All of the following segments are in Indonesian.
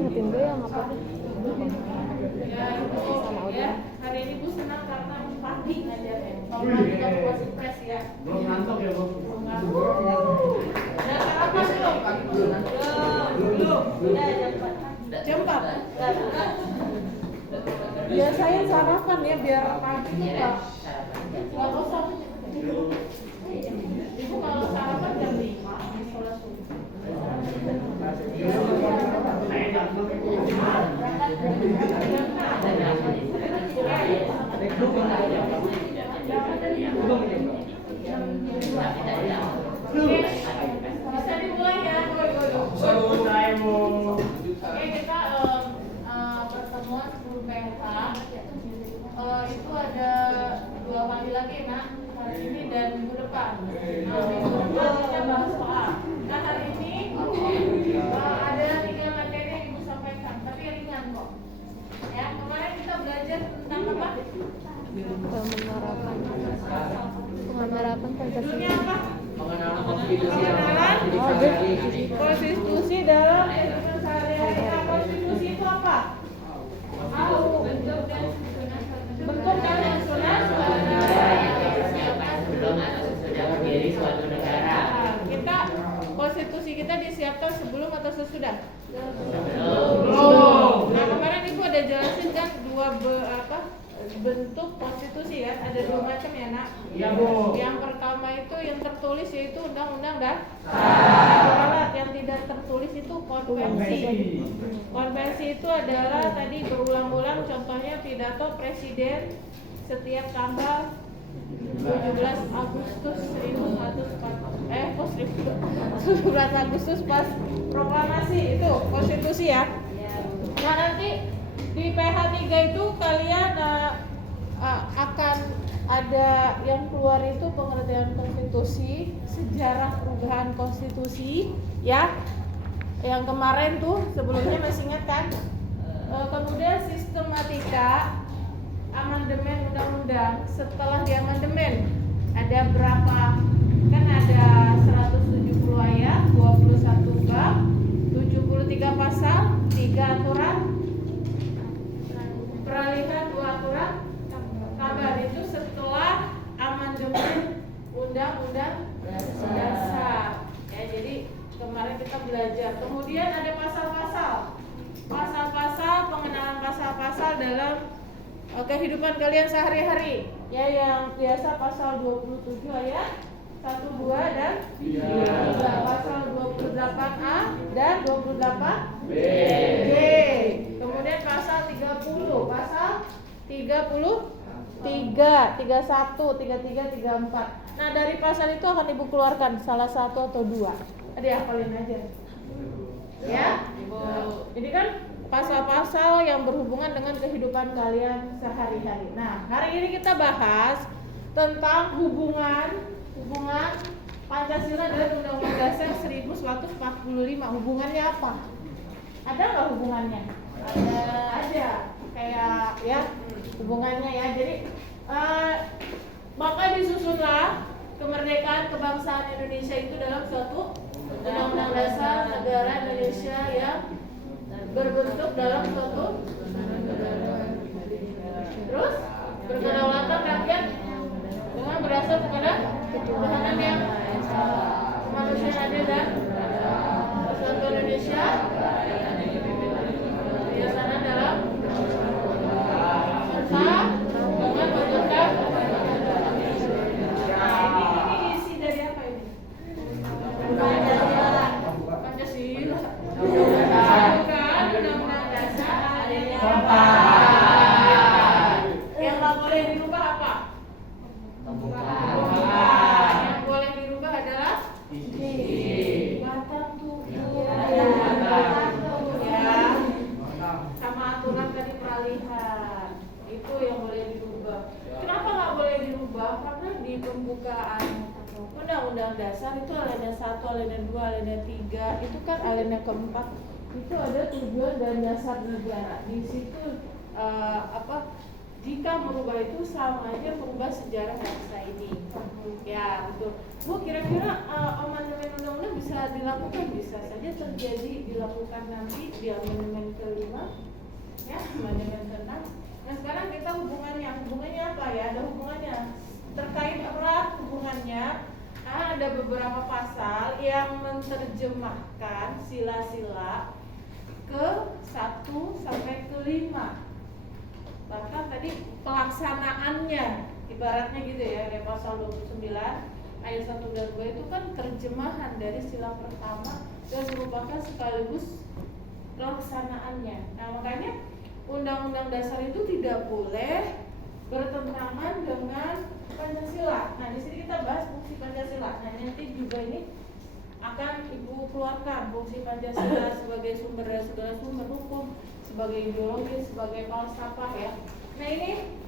ingetin gue yang apa? Ya itu ya. Hari ini Bu senang karena pagi ngajarnya. Kalau pagi nggak mau masuk pres ya. Belum ngantuk ya Bu? Belum ngantuk. Udah sarapan belum? Belum. Udah jam 4. Biasain sarapan ya biar pagi nggak kosong. Ibu kalau sarapan jam 5 sholat subuh. Bisa dimulai ya. Oke, kita pertemuan 10 PH itu ada 2 kali lagi nak, hari ini dan minggu depan. Minggu depan kita bahas soal. Nah hari ini ada 3 materi yang ibu sampaikan, tapi ringan kok. Ya, kemarin kita belajar tentang apa? Pengamarapan Pancasila. Judulnya apa? Pengenalan konstitusi. Konstitusi dalam kehidupan sehari-hari. Nah, konstitusi itu apa? Tahu. Bentuk dan susunan Sebelum atau sesudah berdiri suatu negara. kita konstitusi kita disiapkan sebelum atau sesudah? Nah kemarin ibu ada jelasin kan bentuk konstitusi ya, ada 2 macam ya nak. Iya Bu. Yang pertama itu yang tertulis yaitu undang-undang dan yang tidak tertulis itu konvensi. Konvensi itu adalah tadi berulang-ulang, contohnya pidato presiden setiap tanggal 17 Agustus 17 Agustus pas proklamasi itu konstitusi ya. Nah nanti di PH 3 itu kalian akan ada yang keluar itu pengertian konstitusi, sejarah perubahan konstitusi ya. Yang kemarin tuh sebelumnya masih ingat kan? Kemudian sistematika amandemen undang-undang. Setelah di amandemen ada berapa? Kan ada 170 ayat, 21 bab, 73 pasal, 3 aturan, peralihan 2 aturan tambahan. Itu setelah amandemen undang-undang dasar. Ya, jadi kemarin kita belajar. Kemudian ada pasal-pasal. Pasal-pasal, pengenalan pasal-pasal dalam kehidupan kalian sehari-hari. Ya, yang biasa pasal 27 ayat 1, 2 dan 3. Pasal 28A dan 28B. Kemudian pasal 30, pasal 33, 31, 33, 34. Nah, dari pasal itu akan ibu keluarkan salah satu atau 2. Ada hafalin aja. Ya. Ini kan pasal-pasal yang berhubungan dengan kehidupan kalian sehari-hari. Nah, hari ini kita bahas tentang hubungan Pancasila dan Undang-Undang Dasar 1945. Hubungannya apa? Ada nggak hubungannya? Ada. Kayak ya hubungannya ya. Jadi maka disusunlah kemerdekaan kebangsaan Indonesia itu dalam suatu Undang-Undang Dasar Negara Indonesia yang berbentuk dalam suatu terus berkedaulatan rakyat dengan berasal kepada ketuhanan yang kemanusiaan adil dan persatuan Indonesia kebiasaan dalam serta dengan bentukkan. Ini isi dari apa ini? Pancasila. Bukan Undang-Undang Dasar yang nggak boleh dirubah apa? Yang boleh dirubah adalah batang tubuh ya, sama aturan tadi peralihan itu yang boleh dirubah. Kenapa nggak boleh dirubah? Karena di pembukaan Undang-Undang Dasar itu alinea 1, alinea 2, alinea 3 itu kan alinea keempat itu ada tujuan dan dasar negara. Di situ jika merubah itu sama aja merubah sejarah bangsa ini. Ya betul. Bu, kira-kira amandemen undang-undang bisa bisa dilakukan, bisa saja terjadi dilakukan nanti di amandemen kelima, ya amandemen ke-6. Nah sekarang kita hubungannya apa ya? Ada hubungannya terkait erat hubungannya. Nah, ada beberapa pasal yang menerjemahkan sila-sila ke 1 sampai ke 5. Bahkan tadi pelaksanaannya ibaratnya gitu ya, dari pasal 29 ayat 1 dan 2 itu kan terjemahan dari sila pertama dan merupakan sekaligus pelaksanaannya. Nah makanya Undang-Undang Dasar itu tidak boleh bertentangan dengan Pancasila. Nah di sini kita bahas fungsi Pancasila. Nah nanti juga ini akan Ibu keluarkan fungsi Pancasila sebagai sumber dari segala sumber hukum, sebagai ideologi, sebagai falsafah ya. Nah ini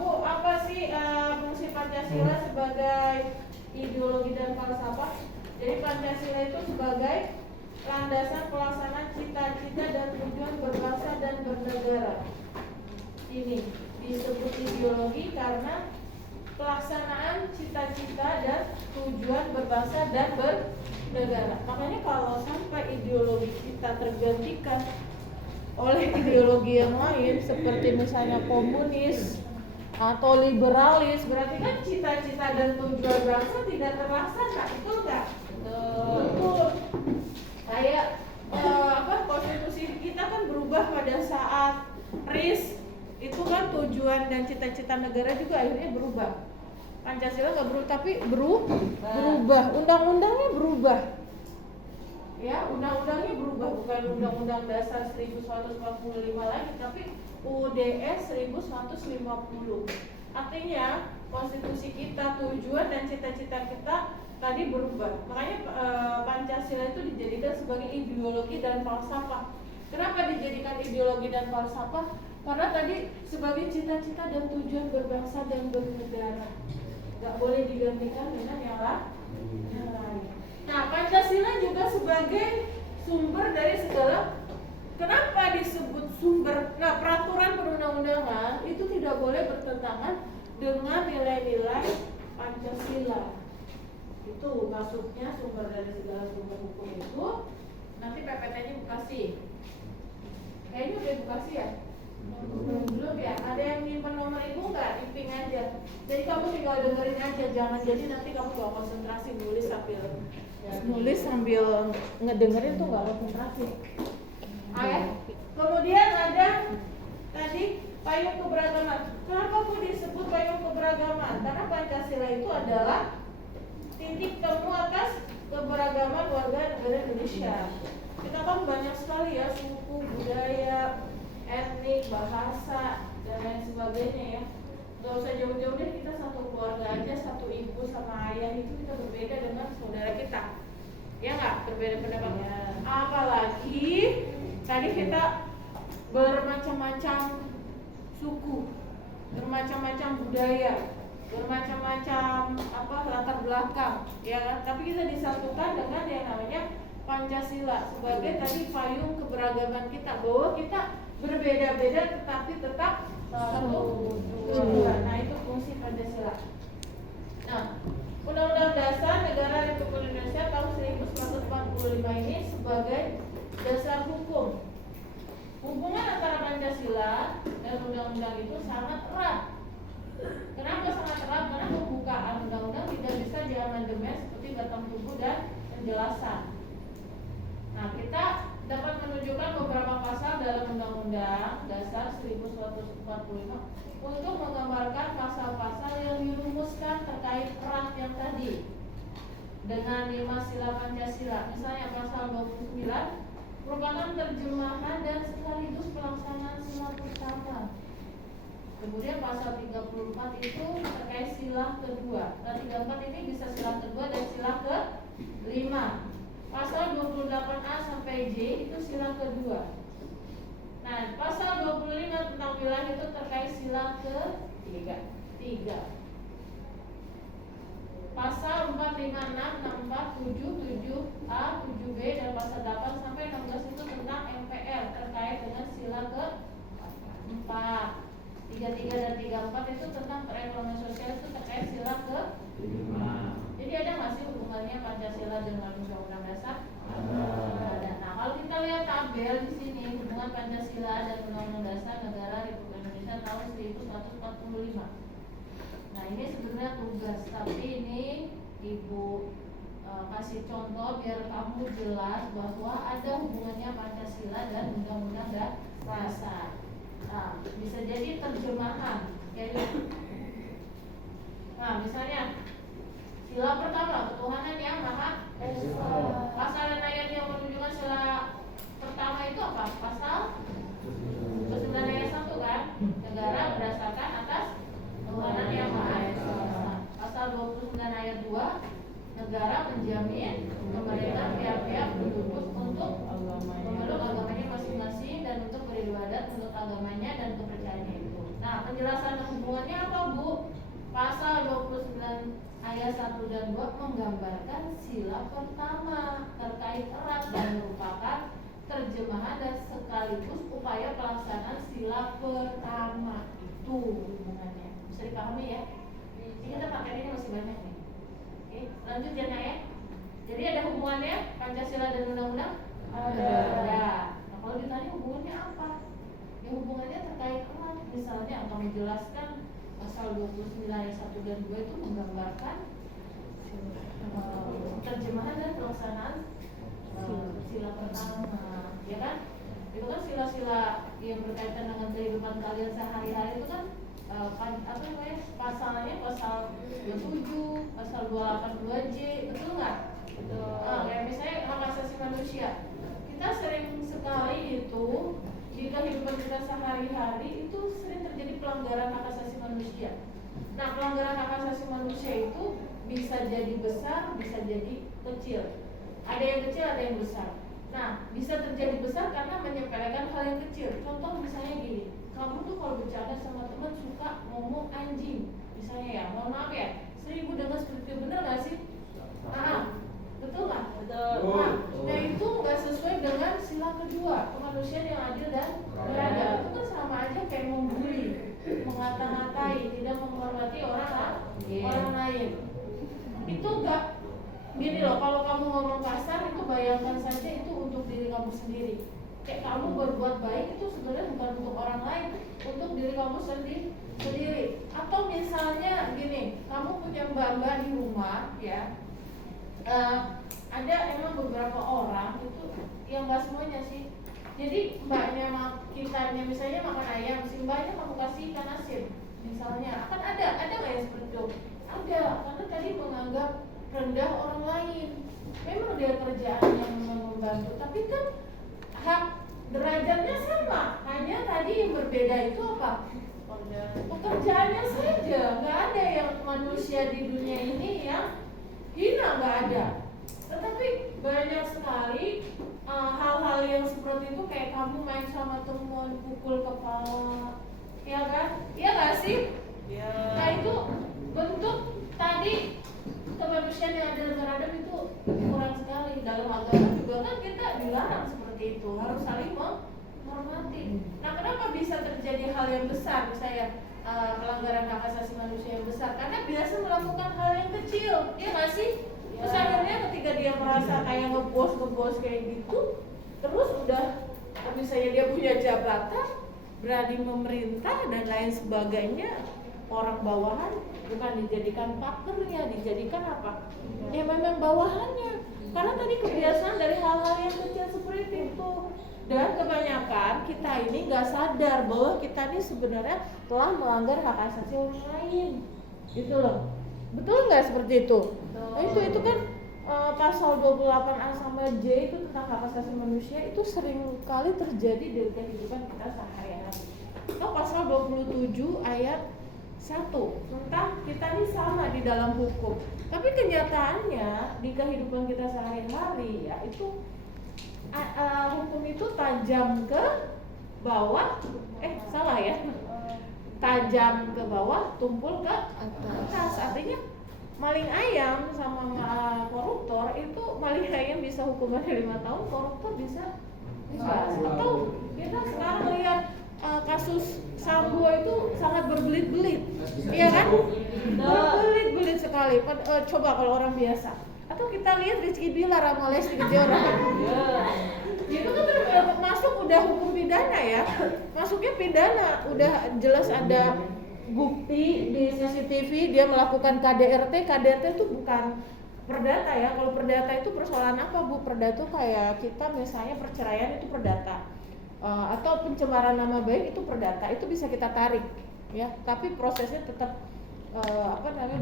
Bu, apa sih fungsi Pancasila sebagai ideologi dan falsafah? Jadi Pancasila itu sebagai landasan pelaksanaan cita-cita dan tujuan berbangsa dan bernegara. Ini disebut ideologi karena pelaksanaan cita-cita dan tujuan berbangsa dan bernegara. Makanya kalau sampai ideologi kita tergantikan oleh ideologi yang lain seperti misalnya komunis atau liberalis, berarti kan cita-cita dan tujuan bangsa tidak terlaksana, itu enggak? Betul. Kayak konstitusi kita kan berubah pada saat RIS, itu kan tujuan dan cita-cita negara juga akhirnya berubah. Pancasila nggak berubah, tapi berubah. Undang-undangnya berubah. Ya, undang-undangnya berubah, bukan Undang-Undang Dasar 1145 lagi, tapi UUDS 1150. Artinya konstitusi kita, tujuan dan cita-cita kita tadi berubah. Makanya Pancasila itu dijadikan sebagai ideologi dan falsafah. Kenapa dijadikan ideologi dan falsafah? Karena tadi sebagai cita-cita dan tujuan berbangsa dan bernegara. Gak boleh digantikan dengan yang lain. Nah, Pancasila juga sebagai sumber dari segala. Kenapa disebut sumber? Nah, peraturan perundang-undangan itu tidak boleh bertentangan dengan nilai-nilai Pancasila. Itu maksudnya sumber dari segala sumber hukum itu. Nanti PPT-nya Bekasi. Kayaknya udah Bekasi ya? Belum ya? Ada yang nyimpen nomor ibu nggak? Diping aja. Jadi kamu tinggal dengerin aja, jangan jadi nanti kamu gak konsentrasi nulis sambil ngedengerin tuh gak konsentrasi. Kemudian ada tadi payung keberagaman. Kenapa kok disebut payung keberagaman? Karena Pancasila itu adalah titik temu atas keberagaman warga negara Indonesia. Kita kan banyak sekali ya suku, budaya, etnik, bahasa dan lain sebagainya ya. Gak usah jauh-jauh deh, kita satu keluarga aja, satu ibu sama ayah itu kita berbeda dengan saudara kita. Ya nggak? Berbeda pendapatnya. Apalagi tadi kita bermacam-macam suku, bermacam-macam budaya, bermacam-macam latar belakang, ya kan? Tapi kita disatukan dengan yang namanya Pancasila sebagai tadi payung keberagaman kita, bahwa kita berbeda-beda tetapi tetap satu tujuan. Nah itu fungsi Pancasila. Nah, Undang-Undang Dasar Negara Republik Indonesia tahun 1945 ini sebagai dasar hukum. Hubungan antara Pancasila dan undang-undang itu sangat erat. Kenapa sangat erat? Karena pembukaan undang-undang tidak bisa diamandemen seperti batang tubuh dan penjelasan. Nah, kita dapat menunjukkan beberapa pasal dalam Undang-Undang Dasar 1945 untuk menggambarkan pasal-pasal yang dirumuskan terkait erat yang tadi dengan 5 sila Pancasila. Misalnya pasal 29 merupakan terjemahan dan sekaligus pelaksanaan sila pertama. Kemudian pasal 34 itu terkait sila kedua. Nah, 34 ini bisa sila kedua dan sila ke-5. Pasal 28A sampai J itu sila kedua. Nah, pasal 25 tentang wilayah itu terkait sila ke-3. Pasal 4, 5, 6, 64, 7, 7A, 7B dan pasal 8 sampai 16 itu tentang MPR terkait dengan sila ke-4. 33 dan 34 itu tentang perekonomian sosial itu terkait sila ke-5. Jadi ada nggak sih hubungannya Pancasila dengan Undang-Undang Dasar? tabel di sini hubungan Pancasila dan Undang-Undang Dasar Negara Republik Indonesia tahun 1145. Nah ini sebenarnya tugas, tapi ini Ibu kasih contoh biar kamu jelas bahwa ada hubungannya Pancasila dan Undang-Undang Dasar. Nah, bisa jadi terjemahan. Nah, misalnya sila pertama ketuhanan yang maha esa. Pasal dan ayat yang menunjukkan sila pertama itu apa? Pasal 9 ayat 1 kan? Negara berdasarkan atas ketuhanan yang maha esa. Pasal 29 ayat 2, negara menjamin kemerdekaan pihak-pihak bertugas untuk memeluk agamanya masing-masing dan untuk beribadat menurut agamanya dan kepercayaannya itu. Nah, penjelasan hubungannya apa, Bu? Pasal 29 ayat 1 dan 2 menggambarkan sila pertama terkait erat dan merupakan terjemahan dan sekaligus upaya pelaksanaan sila pertama. Itu hubungannya. Bisa dipahami ya? Ini kita pakai ini masih banyak nih. Oke, lanjut ya Nak ya. Jadi ada hubungannya Pancasila dan Undang-Undang? Ada. Nah, kalau ditanya hubungannya apa? Ya hubungannya terkait erat. Misalnya akan menjelaskan pasal 29 ayat 1 dan 2 itu menggambarkan terjemahan dan pelaksanaan sila pertama, ya kan? Itu kan sila-sila yang berkaitan dengan kehidupan kalian sehari-hari itu kan pasalnya pasal 27, pasal 282J, betul nggak? Betul. Kayak misalnya hak asasi manusia, kita sering sekali itu di kehidupan kita sehari-hari itu sering terjadi pelanggaran hak asasi manusia. Nah, pelanggaran hak asasi manusia itu bisa jadi besar, bisa jadi kecil. Ada yang kecil, ada yang besar. Nah, bisa terjadi besar karena menyepelekan hal yang kecil. Contoh misalnya gini, kamu tuh kalau bercanda sama teman suka ngomong anjing, misalnya ya, mohon maaf ya, sering ibu dengar seperti itu, bener nggak sih? Betul nggak? Betul. Nah itu nggak sesuai dengan sila kedua, kemanusiaan yang adil dan beradab. Itu kan sama aja kayak membuli, mengata-ngatai, tidak menghormati orang lain. Itu enggak. Gini loh, kalau kamu ngomong kasar itu bayangkan saja itu untuk diri kamu sendiri. Kayak kamu berbuat baik itu sebenarnya bukan untuk orang lain, untuk diri kamu sendiri. Atau misalnya gini, kamu punya mbak-mbak di rumah ya, ada emang beberapa orang itu yang nggak semuanya sih. Jadi mbaknya kitanya misalnya makan ayam, si mbaknya kamu kasih ikan asin, misalnya akan ada nggak yang seperti itu? Ada, karena tadi menganggap rendah orang lain. Memang dia kerjaan yang membantu, tapi kan hak derajatnya sama, hanya tadi yang berbeda itu apa? Pekerjaannya saja. Nggak ada yang manusia di dunia ini yang hina, nggak ada. Tetapi banyak sekali hal-hal yang seperti itu, kayak kamu main sama teman pukul kepala, ya kan? Iya nggak sih? Ya. Nah itu bentuk tadi kemanusiaan yang adil dan beradab itu kurang sekali. Dalam agama juga kan kita dilarang seperti itu, harus saling menghormati. Nah kenapa bisa terjadi hal yang besar, misalnya pelanggaran hak asasi manusia yang besar? Karena biasa melakukan hal yang kecil, ya nggak sih? Terus akhirnya ketika dia merasa kayak ngebos kayak gitu, terus udah misalnya dia punya jabatan, berani memerintah dan lain sebagainya, orang bawahan bukan dijadikan partnernya, dijadikan apa? Ya memang bawahannya. Karena tadi kebiasaan dari hal-hal yang kecil seperti itu. Dan kebanyakan kita ini nggak sadar bahwa kita ini sebenarnya telah melanggar hak asasi orang lain, gitu loh. Betul nggak seperti itu? Nah, itu kan pasal 28A sama J itu tentang hak asasi manusia itu sering kali terjadi di kehidupan kita sehari-hari. Atau pasal 27 ayat 1 tentang kita ini sama di dalam hukum. Tapi kenyataannya di kehidupan kita sehari-hari ya itu hukum itu tajam ke bawah, tajam ke bawah, tumpul ke atas. Artinya maling ayam sama koruptor itu, maling ayam bisa hukumannya 5 tahun, koruptor bisa. Atau kita sekarang lihat kasus Sambo itu sangat berbelit-belit, iya kan? Berbelit-belit sekali. Coba kalau orang biasa. Atau kita lihat Rizky Bilar sama Lesti Kejora, Itu kan masuk udah hukum pidana ya. Masuknya pidana, udah jelas ada bukti di CCTV dia melakukan KDRT. KDRT itu bukan perdata ya. Kalau perdata itu persoalan apa Bu? Perdata itu kayak kita misalnya perceraian itu perdata. Atau pencemaran nama baik itu perdata, itu bisa kita tarik ya. Tapi prosesnya tetap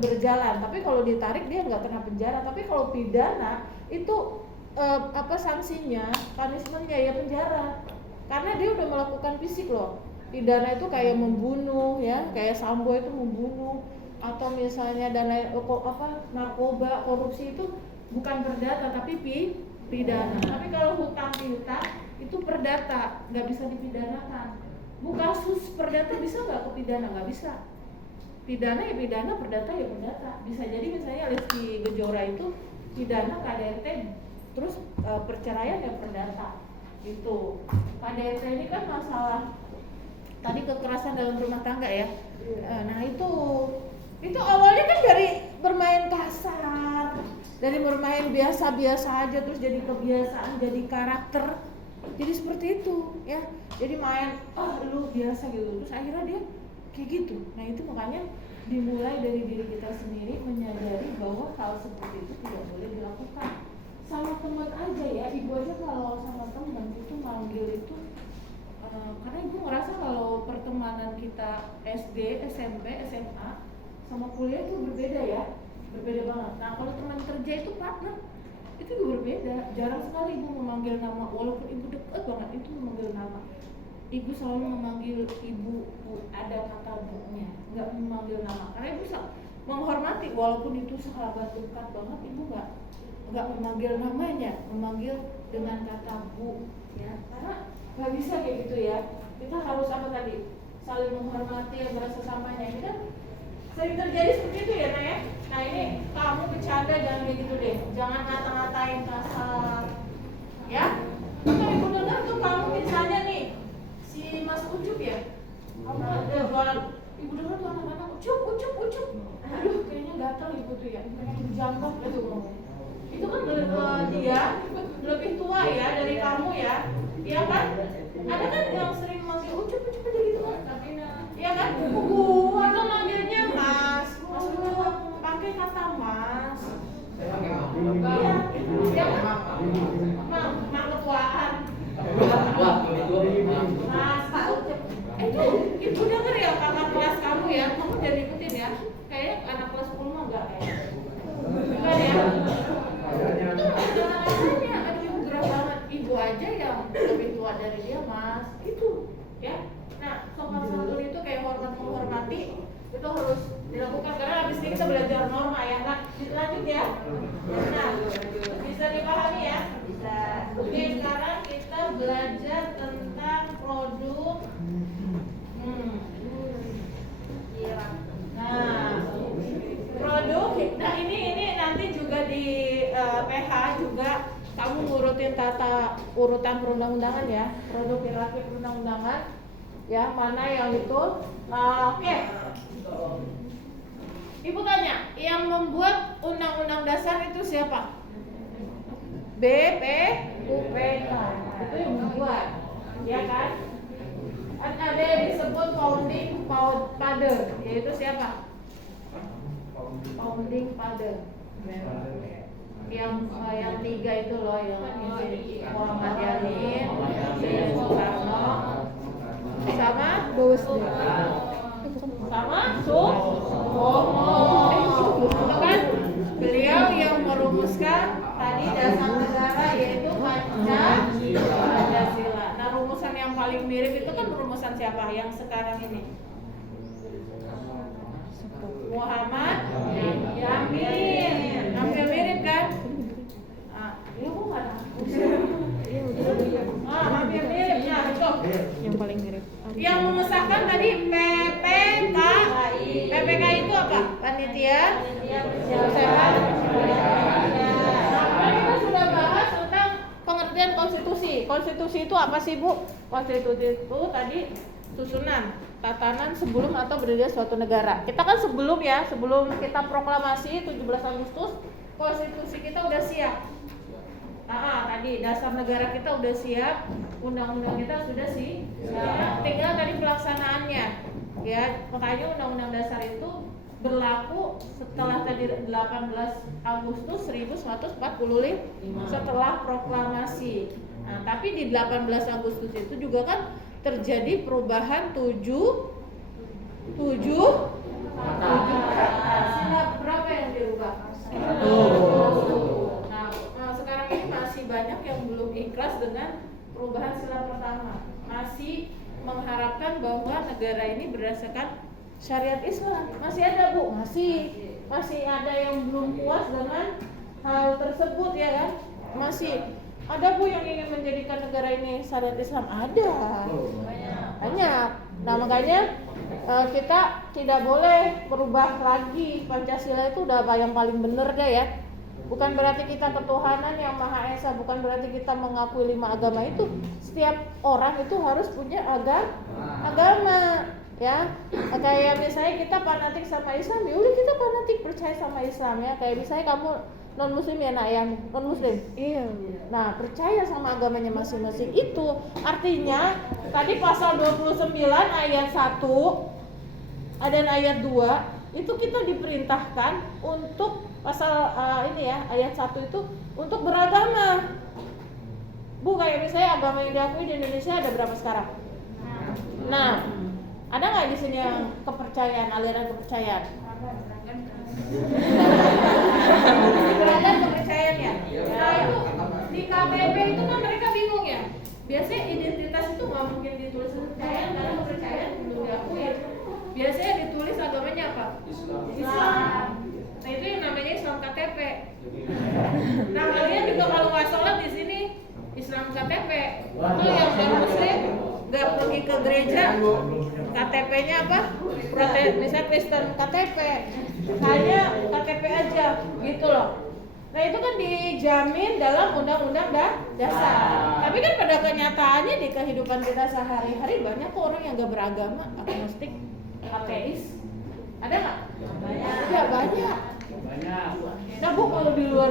berjalan. Tapi kalau ditarik dia nggak kena penjara. Tapi kalau pidana itu sanksinya, punishment-nya ya penjara. Karena dia udah melakukan fisik loh. Pidana itu kayak membunuh ya, kayak Sambo itu membunuh, atau misalnya narkoba, korupsi itu bukan perdata tapi pidana. Tapi kalau hutang piutang itu perdata, nggak bisa dipidanakan. Bu, kasus perdata bisa nggak ke pidana? Nggak bisa. Pidana ya pidana, perdata ya perdata. Bisa jadi misalnya Lesti Kejora itu pidana KDRT, terus perceraian ya perdata. Itu KDRT ini kan masalah tadi kekerasan dalam rumah tangga ya. Nah itu awalnya kan dari bermain kasar, dari bermain biasa-biasa aja, terus jadi kebiasaan, jadi karakter, jadi seperti itu ya. Jadi main lu biasa gitu, terus akhirnya dia kayak gitu. Nah itu makanya dimulai dari diri kita sendiri, menyadari bahwa hal seperti itu tidak boleh dilakukan. Sama teman aja ya, ibu aja kalau sama teman itu manggil itu karena ibu ngerasa kalau pertemanan kita SD, SMP, SMA sama kuliah itu berbeda ya, berbeda banget. Nah kalau teman kerja itu partner itu juga berbeda. Jarang sekali ibu memanggil nama, walaupun ibu dekat banget itu memanggil nama. Ibu selalu memanggil ibu, ada kata bunya, nggak memanggil nama. Karena ibu menghormati, walaupun itu sahabat dekat banget, ibu nggak memanggil namanya, memanggil dengan kata bu, ya. Karena nggak bisa kayak gitu ya. Kita harus apa tadi? Saling menghormati antara sesamanya. Ini kan sering terjadi seperti itu ya, Nak ya. Nah ini kamu bercanda jangan kayak gitu deh, jangan ngata-ngatain kasar, ya. Kalau ibu dengar tuh kamu misalnya nih si Mas Ucup ya, ibu dengar tuh anak-anak ucup, aduh kayaknya gatel ibu tuh ya, pengen jambak gitu ngomong. Itu kan dia lebih tua ya dari kamu ya, iya kan? Ada kan yang sering manggil ucup aja gitu kan? Iya kan? Gua tuh manggilnya Mas Ucup, pakai kata Mas. Iya, ya kan? Mak ketuaan. Mas Pak Ucup. Itu ibu denger ya kakak kelas kamu ya, kamu jangan ikutin ya. Kayaknya anak kelas 10 mah enggak kayaknya. Enggak ya? Itu alasannya, aduh ibu gerah banget. Ibu aja yang lebih tua dari dia Mas. Itu ya. Nah, sopan santun itu kayak hormat menghormati itu harus dilakukan karena habis ini kita belajar norma ya. Nah, lanjut ya. Nah, bisa dipahami ya? Bisa. Oke, sekarang kita belajar tentang produk. Nah, produk. Nah, ini nanti juga di PH juga kamu ngurutin tata urutan perundang-undangan ya. Produk perilaku perundang-undangan. Ya, mana yang itu? Oke. Ibu tanya, yang membuat undang-undang dasar itu siapa? BPUPK. Itu yang membuat, ya kan? Ada yang disebut founding father, yaitu siapa? Founding father. Yang tiga itu loh, yang Muhammad Yamin, Soekarno, sama sama Soekarno. Itu kan beliau yang merumuskan tadi dasar negara yaitu Pancasila. Nah rumusan yang paling mirip itu kan rumusan siapa yang sekarang ini? Muhammad Yamin. Hampir mirip kan? Ya bukan. Hampir mirip ya betul. Yang paling mirip. Yang mengesahkan tadi PPK. PPK itu apa? Panitia Persiapan. Nah, kita sudah bahas tentang pengertian konstitusi. Konstitusi itu apa sih, Bu? Konstitusi itu tadi susunan tatanan sebelum atau berdirinya suatu negara. Kita kan sebelum kita proklamasi 17 Agustus, konstitusi kita udah siap. Tadi tadi dasar negara kita udah siap, undang-undang kita sudah sih, tinggal tadi pelaksanaannya, ya. Makanya undang-undang dasar itu berlaku setelah tadi 18 Agustus 1945 setelah proklamasi. Nah, tapi di 18 Agustus itu juga kan terjadi perubahan 7 sila berapa yang dirubah? Nah, sekarang ini masih banyak yang belum ikhlas dengan perubahan sila pertama. Masih mengharapkan bahwa negara ini berdasarkan syariat Islam. Masih ada, Bu? Masih ada yang belum puas dengan hal tersebut, ya kan? Masih ada, Bu, yang ingin menjadikan negara ini syariat Islam? Ada. Banyak. Nah, makanya kita tidak boleh berubah lagi. Pancasila itu udah yang paling benar deh, ya. Bukan berarti kita ketuhanan yang Maha Esa, bukan berarti kita mengakui 5 agama itu. Setiap orang itu harus punya agama, ya. Kayak misalnya kita fanatik sama Islam, ya udah kita fanatik percaya sama Islam, ya. Kayak misalnya kamu non muslim, ya nak, ya, non muslim. Iya. Nah, percaya sama agamanya masing-masing. Itu artinya tadi pasal 29 ayat 1 dan ayat 2 itu kita diperintahkan untuk pasal ini ya, ayat 1 itu untuk beragama. Bu, kayak misalnya agama yang diakui di Indonesia ada berapa sekarang? Nah, ada nggak di sini yang kepercayaan, aliran kepercayaan? Beragam kepercayaan, ya. Nah, itu di KTP itu kan mereka bingung, ya. Biasanya identitas itu nggak mungkin ditulis kepercayaan karena kepercayaan belum diakui. Biasanya ditulis agamanya apa? Islam. Nah, itu yang namanya Islam KTP. Nah, kalian juga kalau nggak sholat di sini Islam KTP. Itu yang non-muslim nggak pergi ke gereja, KTP-nya apa? Misalnya Kristen KTP, hanya KTP aja, gitu loh. Nah, itu kan dijamin dalam undang-undang dasar. Tapi kan pada kenyataannya di kehidupan kita sehari-hari banyak kok orang yang nggak beragama, agnostik, ateis. Ada nggak? Banyak. Ya, banyak. Nah, Bu, kalau di luar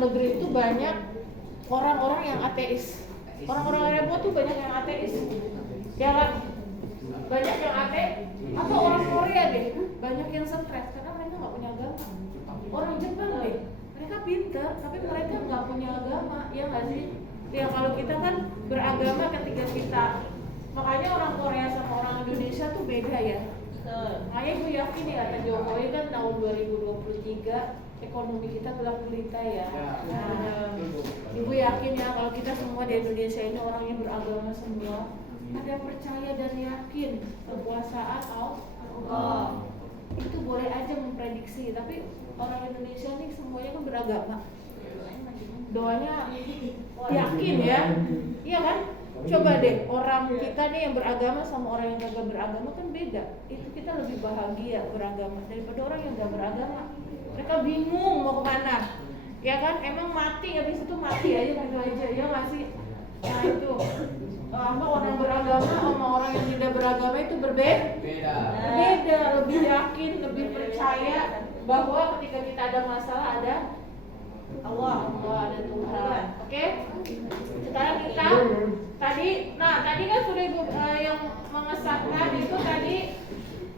negeri itu banyak orang-orang yang ateis. Orang-orang Arab tuh banyak yang ateis. Ya kan? Banyak yang ateis. Atau orang Korea deh, banyak yang stres karena mereka nggak punya agama. Orang Jepang deh, mereka pintar tapi mereka nggak punya agama, ya nggak sih? Ya kalau kita kan beragama ketika kita, makanya orang Korea sama orang Indonesia tuh beda, ya. Makanya gue yakin ya, kata Jokowi kan tahun 2023 ekonomi kita gelap gulita, ya. Nah, ibu yakin ya kalau kita semua di Indonesia ini orangnya beragama semua, ada percaya dan yakin kekuasaan Allah. Itu boleh aja memprediksi, tapi orang Indonesia nih semuanya kan beragama. Doanya yakin, ya. Iya kan? Coba deh orang kita nih yang beragama sama orang yang gak beragama kan beda. Itu kita lebih bahagia beragama daripada orang yang gak beragama. Mereka bingung mau kemana, ya kan? Emang mati, habis itu mati aja gitu aja, ya nggak sih? Nah itu orang beragama sama orang yang tidak beragama itu berbeda, lebih yakin, lebih percaya bahwa ketika kita ada masalah ada Allah, ada Tuhan. Oke? Sekarang kita tadi kan sudah Ibu yang mengesahkan itu tadi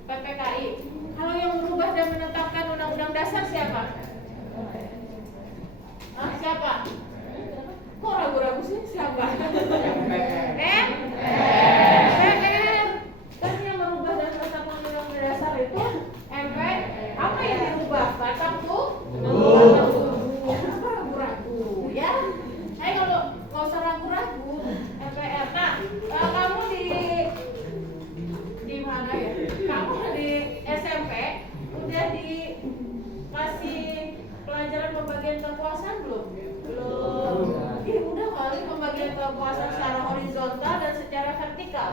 PPKI. Kalau yang merubah dan menetapkan undang-undang dasar siapa? Siapa? Kok ragu-ragu sih? Siapa? MPR. Kan yang merubah dan menetapkan undang-undang dasar itu MPR. Apa yang dirubah? Batak tuh? Kenapa ragu-ragu? Ya? Kalau nggak usah ragu-ragu, MPR. Nah, kamu di mana ya? Kamu di SMP udah dikasih pelajaran pembagian kekuasaan belum? Belum. Udah kali pembagian kekuasaan secara horizontal dan secara vertikal.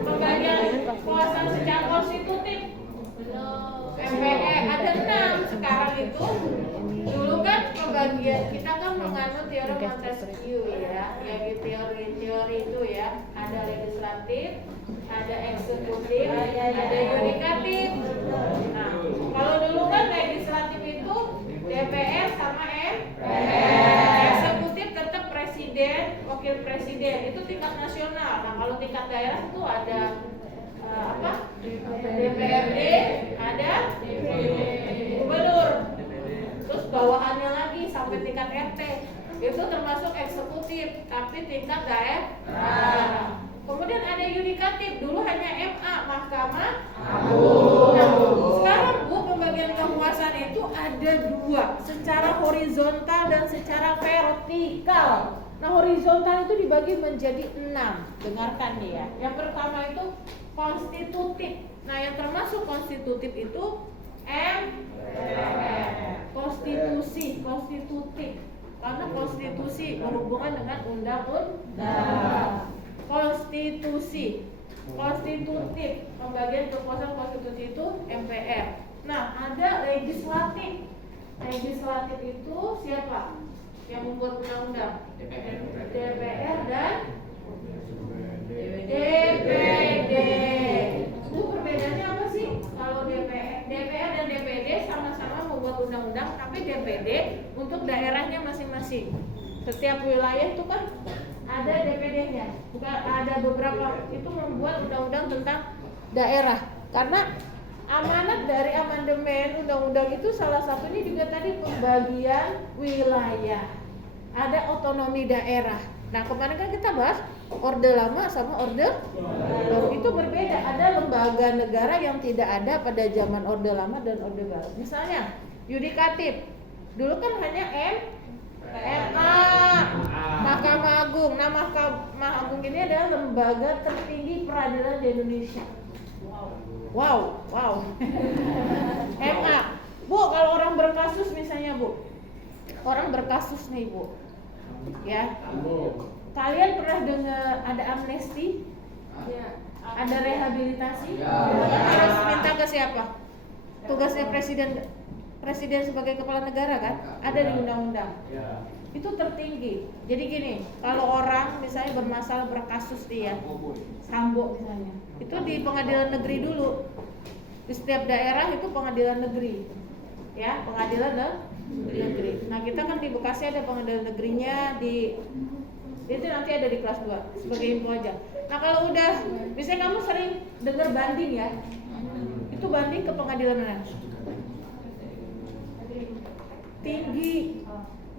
Pembagian kekuasaan secara konstitutif. MPR ada 6 sekarang itu. Dulu kan pembagian kita kan menganut teori Montesquieu, ya, yaitu teori itu, ya. Ada legislatif, ada eksekutif, ada yudikatif. Nah, kalau dulu kan legislatif itu nasional. Nah, kalau tingkat daerah itu ada apa? DPRD, ada gubernur. Terus bawahannya lagi sampai tingkat RT. Itu termasuk eksekutif, tapi tingkat daerah. Kemudian ada yudikatif, dulu hanya MA, Mahkamah Agung. Nah, sekarang Bu, pembagian kekuasaan itu ada dua, secara horizontal dan secara vertikal. Nah, horizontal itu dibagi menjadi 6. Dengarkan nih ya. Yang pertama itu konstitutif. Nah, yang termasuk konstitutif itu MPR. Konstitutif. Karena konstitusi berhubungan dengan undang-undang. Konstitutif, pembagian kekuasaan konstitusi itu MPR. Nah, ada legislatif. Legislatif itu siapa? Yang membuat undang-undang? DPR dan DPD. Itu perbedaannya apa sih? Kalau DPR dan DPD sama-sama membuat undang-undang, tapi DPD untuk daerahnya masing-masing. Setiap wilayah itu kan ada DPD-nya. Bukan, ada beberapa itu membuat undang-undang tentang daerah. Karena amanat dari amandemen undang-undang itu salah satunya juga tadi pembagian wilayah. Ada otonomi daerah. Nah, kemarin kan kita bahas Orde Lama sama Orde Baru. Itu berbeda. Ada lembaga negara yang tidak ada pada zaman Orde Lama dan Orde Baru. Misalnya yudikatif. Dulu kan hanya MA, Mahkamah Agung. Nah, Mahkamah Agung ini adalah lembaga tertinggi peradilan di Indonesia. Wow. MA. Bu, kalau orang berkasus misalnya, Bu. Orang berkasus nih, Bu. Ya. Kalian pernah dengar ada amnesti? Ya. Ada rehabilitasi? Ya. Harus minta ke siapa? Tugasnya presiden sebagai kepala negara kan? Ada di undang-undang. Ya. Itu tertinggi. Jadi gini, kalau orang misalnya bermasalah berkasus dia, Sambo misalnya, itu di pengadilan negeri dulu. Di setiap daerah itu pengadilan negeri. Ya, pengadilan negeri. Nah, kita kan di Bekasi ada pengadilan negerinya, itu nanti ada di kelas 2 sebagai info aja. Nah, kalau udah misalnya kamu sering dengar banding ya. Itu banding ke pengadilan mana?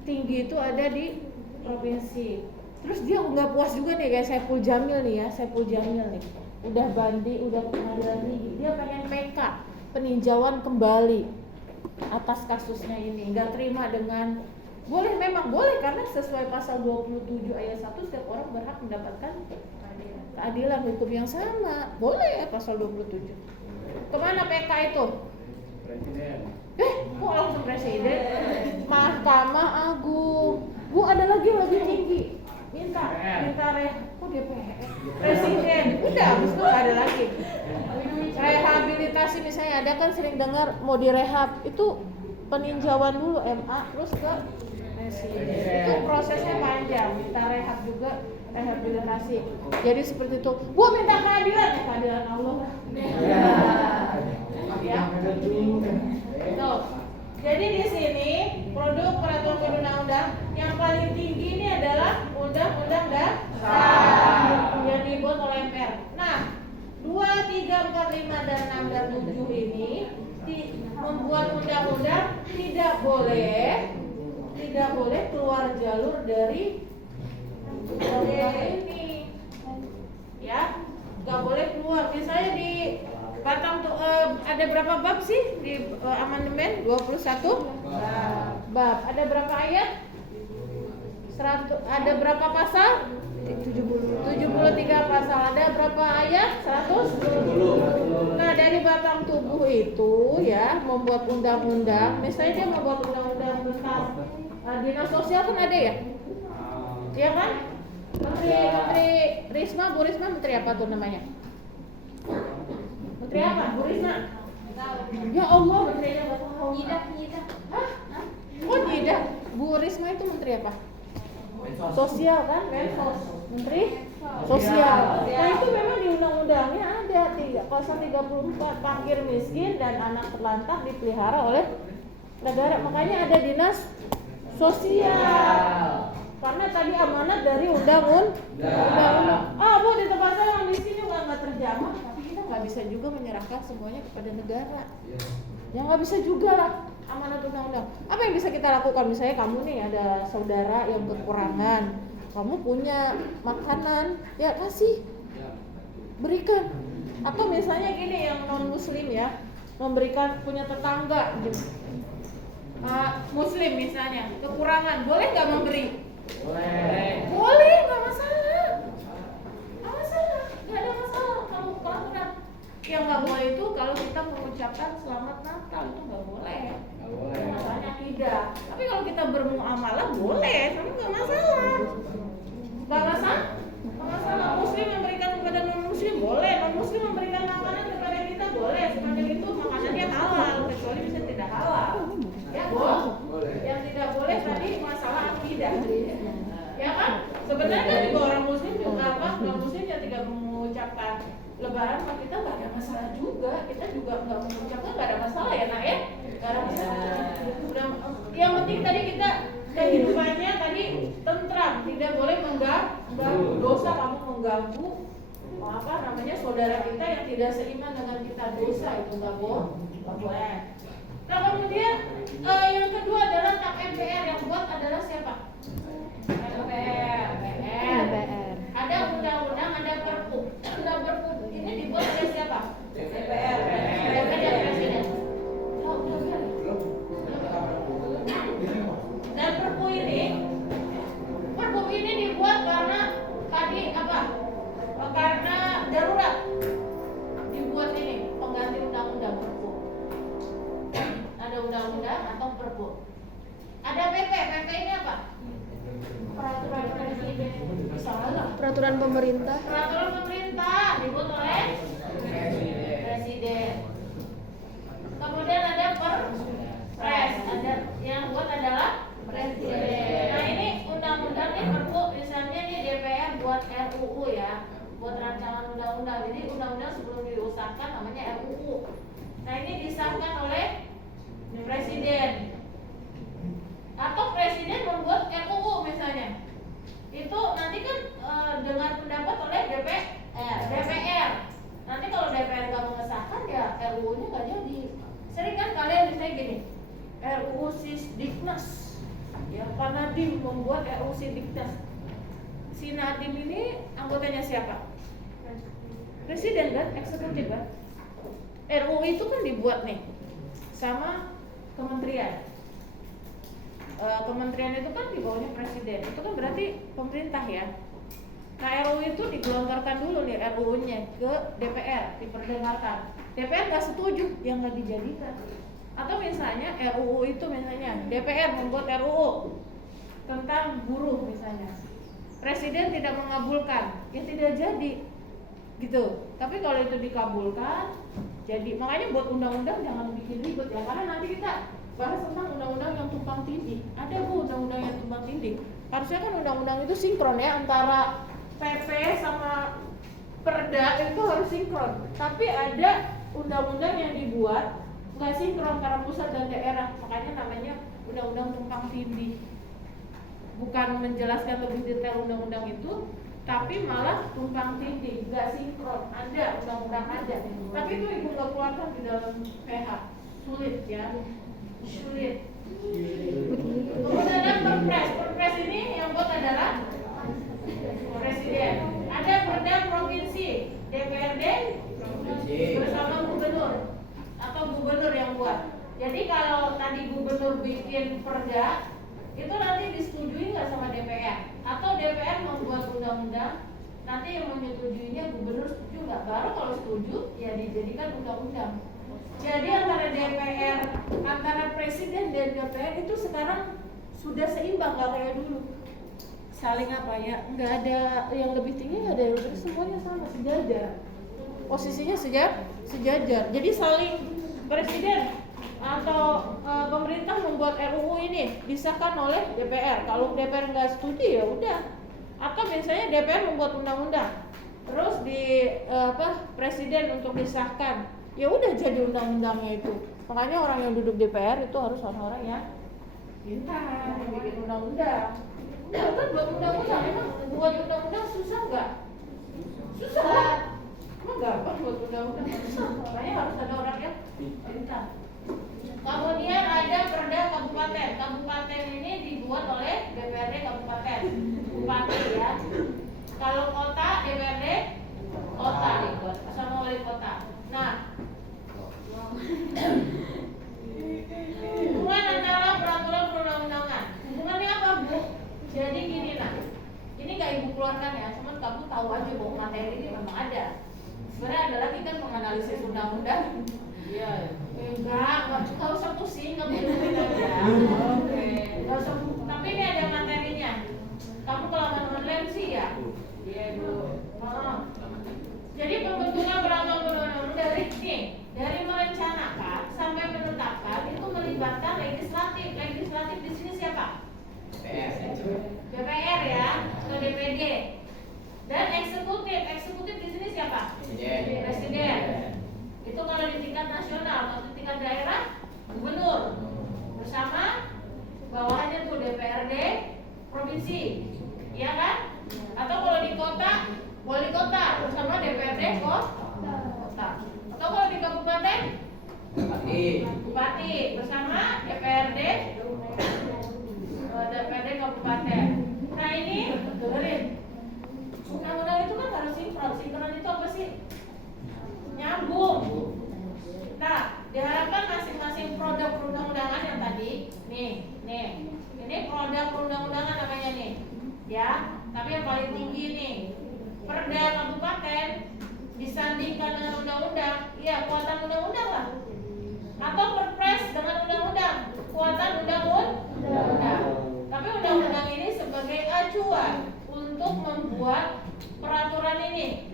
Tinggi itu ada di provinsi. Terus dia nggak puas juga nih kayak Saiful Jamil nih. Udah banding, udah pengadilan tinggi. Dia pengen PK, peninjauan kembali atas kasusnya ini. Nggak terima dengan memang boleh karena sesuai pasal 27 ayat 1 setiap orang berhak mendapatkan keadilan hukum yang sama. Boleh ya pasal 27. Kemana PK itu? Presiden. Kok langsung presiden? Mahkamah Agung. Bu, ada lagi lebih tinggi. Minta kok DPR? Presiden. Udah, habis itu ada lagi. Rehabilitasi misalnya ada kan sering dengar mau direhab, itu peninjauan dulu MA terus ke presiden. Itu prosesnya panjang. Minta rehab juga rehabilitasi. Jadi seperti itu. Bu, minta keadilan, keadilan Allah. Ya. Tuh. Jadi di sini produk peraturan perundang-undang yang paling tinggi ini adalah undang-undang dasar yang dibuat oleh MPR. Nah, 2, 3, 4, 5 dan 6 dan 7 ini membuat undang-undang tidak boleh keluar jalur dari ini. Ya, nggak boleh keluar. Misalnya di Batang tuh ada berapa bab sih di amandemen? 21 bab. Ada berapa ayat? 100. Ada berapa pasal? 73 pasal. Ada berapa ayat? 100. Nah, dari batang tubuh itu ya membuat undang-undang. Misalnya dia membuat undang-undang tentang dinas sosial kan ada ya? Iya kan? Menteri Risma, Bu Risma menteri apa tuh namanya? Menteri apa? Bu Risma? Ya Allah, menterinya nggak tahu. Nyidah. Hah? Oh nyidah. Bu Risma itu menteri apa? Sosial kan? Menteri Sosial. Nah itu memang di undang-undangnya ada pasal 34 fakir miskin dan anak terlantar dipelihara oleh negara. Makanya ada dinas sosial. Karena tadi amanat dari undang-undang. Bu di tempat saya yang di sini nggak terjamah, tapi kita nggak bisa juga menyerahkan semuanya kepada negara. Ya nggak bisa juga lah, amanat undang-undang. Apa yang bisa kita lakukan? Misalnya kamu nih ada saudara yang kekurangan, kamu punya makanan, ya kasih, berikan. Atau misalnya gini, yang non muslim ya, memberikan, punya tetangga gitu. Muslim misalnya kekurangan, boleh nggak memberi? Boleh, nggak masalah, nggak ada masalah. Kalau kurang, yang nggak boleh itu kalau kita mengucapkan selamat Natal, itu nggak boleh. Masalahnya akidah. Tapi kalau kita bermuamalah boleh, tapi nggak masalah. Muslim memberikan kepada non muslim boleh, non muslim memberikan makanan kepada kita boleh, sepanjang itu makanannya halal, kecuali bisa tidak halal. Ya yang tidak boleh tadi masalah akidah. Ya kan? Sebenarnya juga orang muslim juga non muslim yang tidak mengucapkan lebaran sama kita nggak ada masalah juga. Kita juga nggak mengucapkan, nggak ada masalah ya nak ya? Nggak ada masalah. Yang penting tadi kita kehidupannya tadi tentram, tidak boleh mengganggu. Dosa kamu mengganggu saudara kita yang tidak seiman dengan kita, dosa itu nggak boleh. Nah kemudian yang kedua adalah tap MPR, yang buat adalah siapa? MPR. Ada undang-undang, ada perpu. Perpu ini dibuat oleh siapa? DPR. Dan presiden. Dan perpu ini dibuat karena tadi apa? Karena darurat. Dibuat ini pengganti undang-undang perpu. Ada undang-undang atau perpu. Ada PP. PP ini apa? Peraturan presiden. Peraturan pemerintah. Peraturan pemerintah dibuat oleh presiden. Kemudian ada perpres, ada yang buat adalah presiden. Nah ini undang-undang ini perpu, misalnya nih DPR buat RUU ya, buat rancangan undang-undang. Jadi undang-undang sebelum diusahakan namanya RUU. Nah ini disahkan oleh presiden. Atau presiden membuat RUU misalnya. Itu nanti kan dengan pendapat oleh DPR. Nanti kalau DPR nggak mengesahkan ya RUU-nya nggak jadi. Sering kan kalian misalnya gini, RUU Sisdiknas, ya Pak Nadiem membuat RUU Sisdiknas. Si Nadiem ini anggotanya siapa? Presiden kan, eksekutif kan. RUU itu kan dibuat nih sama kementerian. Kementerian itu kan di bawahnya presiden, itu kan berarti pemerintah ya. Nah RUU itu digelontorkan dulu nih RUU-nya ke DPR, diperdengarkan. DPR nggak setuju, yang nggak dijadikan. Atau misalnya RUU itu misalnya DPR membuat RUU tentang buruh misalnya, presiden tidak mengabulkan, ya tidak jadi, gitu. Tapi kalau itu dikabulkan, jadi makanya buat undang-undang jangan bikin ribet ya, karena nanti kita bahas tentang undang-undang yang tumpang tindih. Ada undang-undang yang tumpang tindih. Harusnya kan undang-undang itu sinkron ya, antara PP sama Perda itu harus sinkron. Tapi ada undang-undang yang dibuat nggak sinkron antara pusat dan daerah, makanya namanya undang-undang tumpang tindih. Bukan menjelaskan lebih detail undang-undang itu, tapi malah tumpang tindih, nggak sinkron. Ada undang-undang ada, tapi itu ibu nggak keluarkan di dalam PH, sulit ya. Sulit. Kemudian ada perpres ini yang buat adalah presiden. Ada perda provinsi, DPRD bersama gubernur atau gubernur yang buat. Jadi kalau tadi gubernur bikin perda, itu nanti disetujui nggak sama DPR? Atau DPR membuat undang-undang, nanti yang menyetujuinya gubernur setuju nggak? Baru kalau setuju, ya dijadikan undang-undang. Jadi antara DPR, antara presiden dan DPR itu sekarang sudah seimbang, nggak kayak dulu. Saling apa ya? Nggak ada yang lebih tinggi, nggak ada yang lebih, semuanya sama, sejajar. Posisinya sejajar. Jadi saling presiden atau pemerintah membuat RUU ini disahkan oleh DPR. Kalau DPR nggak setuju ya udah. Atau misalnya DPR membuat undang-undang, terus presiden untuk disahkan. Ya udah jadi undang-undangnya itu. Makanya orang yang duduk DPR itu harus orang-orang yang pintar, yang bikin undang-undang. Ya kan buat undang-undang, emang buat undang-undang susah nggak? Susah. Emang gampang buat undang-undang? Susah. Makanya harus ada orang yang pintar. Kemudian ada perda kabupaten. Kabupaten ini dibuat oleh DPRD kabupaten, bupati ya. Kalau kota DPRD kota dibuat sama wali kota. Nah, hubungan antara peraturan perundang-undangan. Hubungannya apa, Bu? Jadi gini nah, ini nggak Ibu keluarkan ya, cuman kamu tahu aja bahwa materi ini memang ada. Sebenarnya ada lagi kan menganalisis undang-undang. Iya. Nggak usah pusing, kamu dengerin aja. Oke. Nggak usah. Tapi ini ada materinya. Kamu kalau online sih ya. Iya Bu. Jadi pembentukan peraturan perundang-undangan dari merencanakan sampai menetapkan itu melibatkan legislatif. Legislatif di sini siapa? DPR ya, atau DPD. Dan eksekutif di sini siapa? Presiden. Itu kalau di tingkat nasional, kalau di tingkat daerah, gubernur bersama bawahannya tuh DPRD provinsi, ya kan? Atau kalau di kota, wali kota bersama DPRD kota. Atau kalau di kabupaten, bupati bersama DPRD kabupaten. Nah ini dengerin, undang-undang itu kan harus sinkron. Sinkron itu apa sih? Nyambung. Nah, diharapkan masing-masing produk perundang-undangan yang tadi, nih, ini produk perundang-undangan namanya nih, ya. Tapi yang paling tinggi nih, perda kabupaten disandingkan dengan undang-undang, ya kuatan undang-undang lah. Atau perpres dengan undang-undang, kuatan undang-undang. Tapi undang-undang ini sebagai acuan untuk membuat peraturan ini,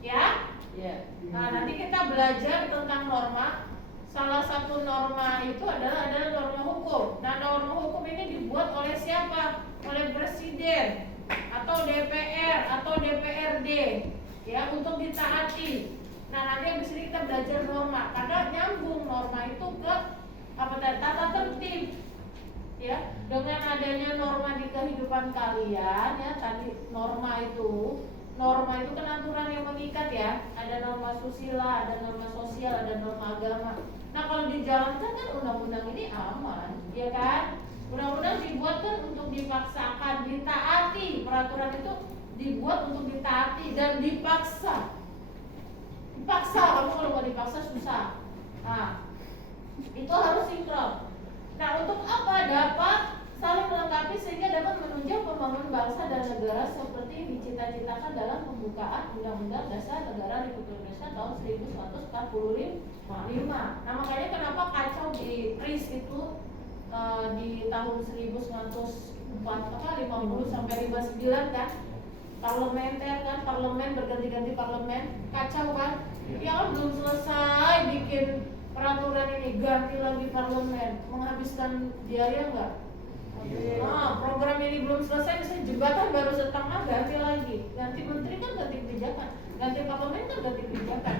ya. Nah, nanti kita belajar tentang norma. Salah satu norma itu adalah norma hukum. Nah, norma hukum ini dibuat oleh siapa? Oleh presiden atau DPR atau DPRD, ya, untuk ditaati. Nah, nanti habis ini kita belajar norma, karena nyambung norma itu ke tata tertib. Ya, dengan adanya norma di kehidupan kalian, ya, tadi norma itu kan aturan yang mengikat ya. Ada norma susila, ada norma sosial, ada norma agama. Nah, kalau dijalankan kan undang-undang ini aman, ya kan? Undang-undang dibuat kan untuk dipaksakan, ditaati. Peraturan itu dibuat untuk ditaati dan dipaksa. Kamu kalau nggak dipaksa susah. Nah, itu harus sinkron. Nah, untuk apa? Dapat saling melengkapi sehingga dapat menunjang pembangunan bangsa dan negara seperti yang dicita-citakan dalam pembukaan Undang-Undang Dasar Negara Republik Indonesia tahun 1945. Nah, makanya kenapa kacau di PRIS itu di tahun 1950 sampai 59 kan? Parlementer kan, parlemen berganti-ganti parlemen, kacau kan? Ya belum selesai bikin peraturan ini, ganti lagi parlemen, menghabiskan biaya enggak? Program ini belum selesai, misalnya jembatan baru setengah, ganti lagi, ganti menteri kan ganti kebijakan, ganti parlemen kan ganti kebijakan.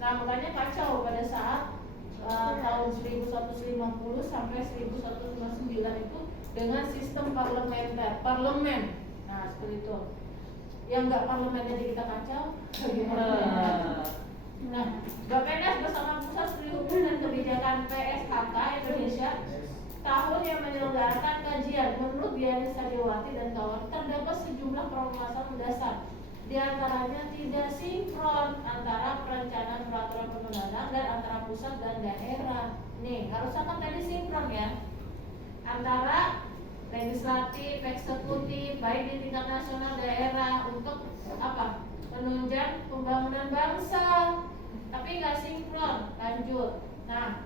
Nah, makanya kacau pada saat tahun 1150 sampai 1159 itu dengan sistem parlementer, parlemen. Nah, seperti itu. Yang enggak parlemen aja kita kacau, bagaimana? Nah, Bappenas bersama Pusat Studi Hukum dan Kebijakan PSHK Indonesia tahun yang menyelenggarakan kajian. Menurut Diani Sadiwati dan kawan, terdapat sejumlah permasalahan mendasar. Di antaranya tidak sinkron antara perencanaan peraturan perundang-undangan dan antara pusat dan daerah. Nih, harusnya kan tadi sinkron ya, antara legislatif, eksekutif, baik di tingkat nasional, daerah, untuk apa? Menunjang pembangunan bangsa. Tapi nggak sinkron. Lanjut. Nah,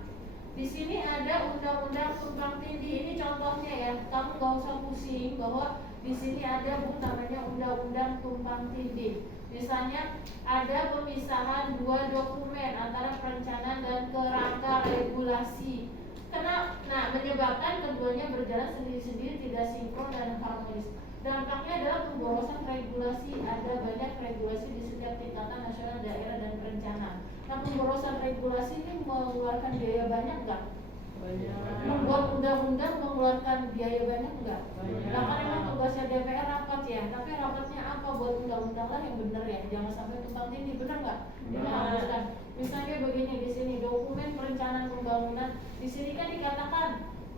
di sini ada undang-undang tumpang tindih. Ini contohnya ya. Kamu nggak usah pusing bahwa di sini ada namanya undang-undang tumpang tindih. Misalnya ada pemisahan dua dokumen antara perencanaan dan kerangka regulasi. Menyebabkan keduanya berjalan sendiri-sendiri, tidak sinkron dan harmonis. Dampaknya adalah pemborosan regulasi. Ada banyak regulasi di setiap tingkatan nasional, daerah, dan perencanaan. Nah, pemborosan regulasi ini mengeluarkan biaya banyak nggak? Membuat undang-undang mengeluarkan biaya banyak enggak? Nah kan emang tugasnya DPR rapat ya, tapi rapatnya apa? Buat undang-undang lah yang benar ya, jangan sampai tumpang tindih, benar nggak? Dihapuskan. Misalnya begini di sini dokumen perencanaan pembangunan, di sini kan dikatakan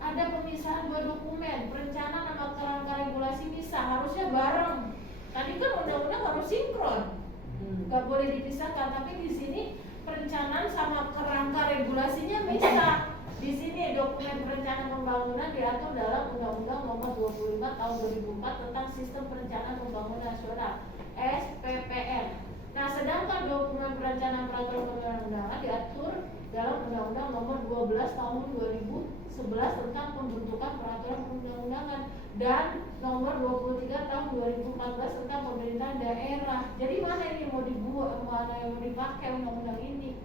ada pemisahan dua dokumen, perencanaan sama kerangka regulasi bisa, harusnya bareng. Tadi kan undang-undang harus sinkron, nggak boleh dipisahkan, tapi di sini perencanaan sama kerangka regulasinya bisa. Di sini dokumen perencanaan pembangunan diatur dalam Undang-Undang Nomor 25 Tahun 2004 tentang Sistem Perencanaan Pembangunan Nasional (SPPN). Nah, sedangkan dokumen perencanaan peraturan perundang-undangan diatur dalam Undang-Undang Nomor 12 Tahun 2011 tentang pembentukan peraturan perundang-undangan dan Nomor 23 Tahun 2014 tentang pemerintahan daerah. Jadi mana ini mau dibuat, mana yang mau dipakai undang-undang ini?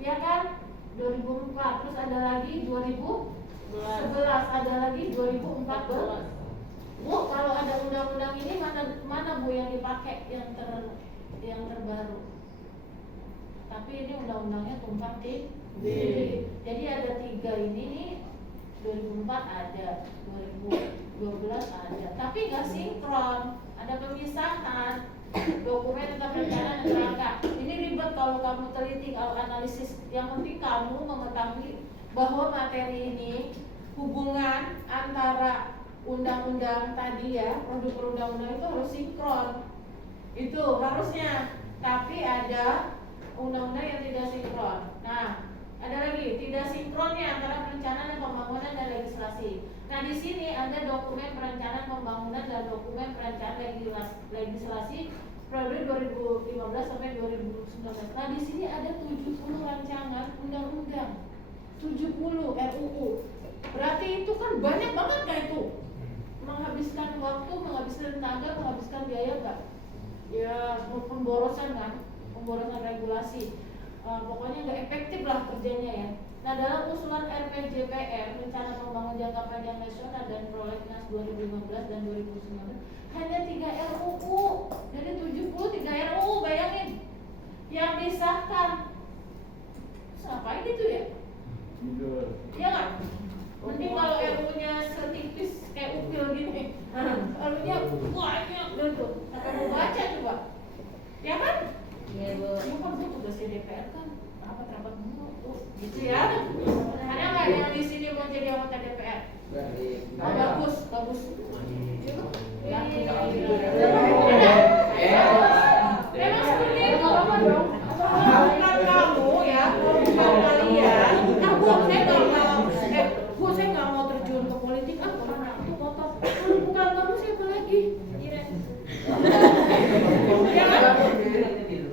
Iya kan? 2004, terus ada lagi 2011, ada lagi 2014. Bu, kalau ada undang-undang ini mana Bu yang dipakai yang terbaru? Tapi ini undang-undangnya tumpang tindih. Jadi ada 3 ini nih, 2004 ada, 2012 ada, tapi nggak sinkron, ada pemisahan. Dokumen tentang perencanaan dan kerangka. Ini ribet kalau kamu teliti, kalau analisis. Yang penting kamu mengetahui bahwa materi ini hubungan antara undang-undang tadi ya, produk perundang-undang itu harus sinkron. Itu harusnya. Tapi ada undang-undang yang tidak sinkron. Nah, ada lagi tidak sinkronnya antara perencanaan dan pembangunan dan legislasi. Nah, di sini ada dokumen perencanaan pembangunan dan dokumen perencanaan legislasi periode 2015 sampai 2019. Nah, di sini ada 70 rancangan undang-undang. 70 RUU. Berarti itu kan banyak banget kan itu? Menghabiskan waktu, menghabiskan tenaga, menghabiskan biaya enggak? Ya, pemborosan kan? Pemborosan regulasi. Pokoknya nggak efektif lah kerjanya ya. Nah, dalam usulan RPJPM Rencana Pembangunan Jangka Panjang Nasional dan Prolegnas 2015 dan 2019 hanya 3 RUU. Jadi 73 RUU, bayangin yang disahkan. Ngapain itu ya? Iya kan? Mending kalau RUU-nya setipis kayak upil gini. RUU-nya banyak gitu. Sampai mau baca coba. Ya kan? Iya, Bu. Bukan Bu, tugasnya DPR kan rapat-rapat dulu. Gitu ya. Ada nggak yang di sini mau jadi anggota DPR? Bagus, bagus. Memang seperti itu. Bukan kamu ya, bukan kalian. Bu, saya nggak mau terjun ke politik. Karena itu kotor. Bukan kamu, siapa lagi? Ya kan?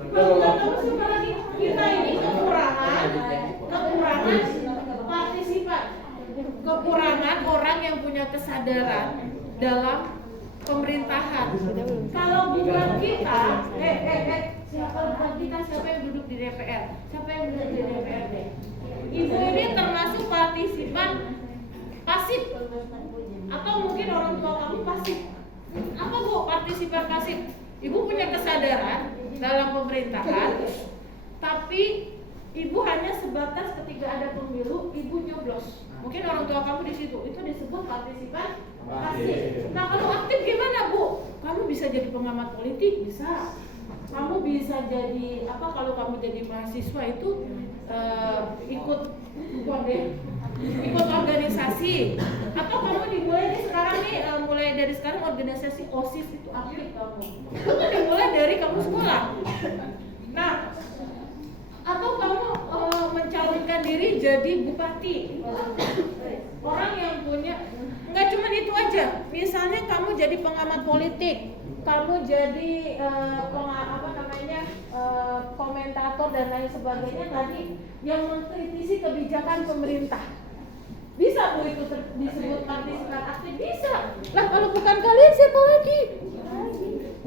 Bukan kamu, siapa lagi? Kita ini kekurangan partisipan, kekurangan orang yang punya kesadaran dalam pemerintahan. Kalau bukan kita, siapa yang duduk di DPR? Siapa yang duduk di DPRD? Ibu ini termasuk partisipan pasif, atau mungkin orang tua kamu pasif. Apa Bu partisipan pasif? Ibu punya kesadaran dalam pemerintahan, tapi ibu hanya sebatas ketika ada pemilu, ibu nyoblos. Mungkin orang tua kamu di situ, itu disebut partisipan pasif. Nah, kalau aktif gimana Bu? Kamu bisa jadi pengamat politik, bisa. Kamu bisa jadi apa? Kalau kamu jadi mahasiswa itu ikut organisasi. Atau kamu dimulai nih sekarang nih, mulai dari sekarang organisasi OSIS itu aktif kamu. Itu kan dimulai dari kamu sekolah. Nah, atau kamu mencalonkan diri jadi bupati. Orang yang punya, nggak cuma itu aja. Misalnya kamu jadi pengamat politik, kamu jadi komentator dan lain sebagainya tadi yang mengkritisi kebijakan pemerintah. Bisa Bu itu disebut partisipan aktif? Bisa. Lah kalau bukan kalian siapa lagi?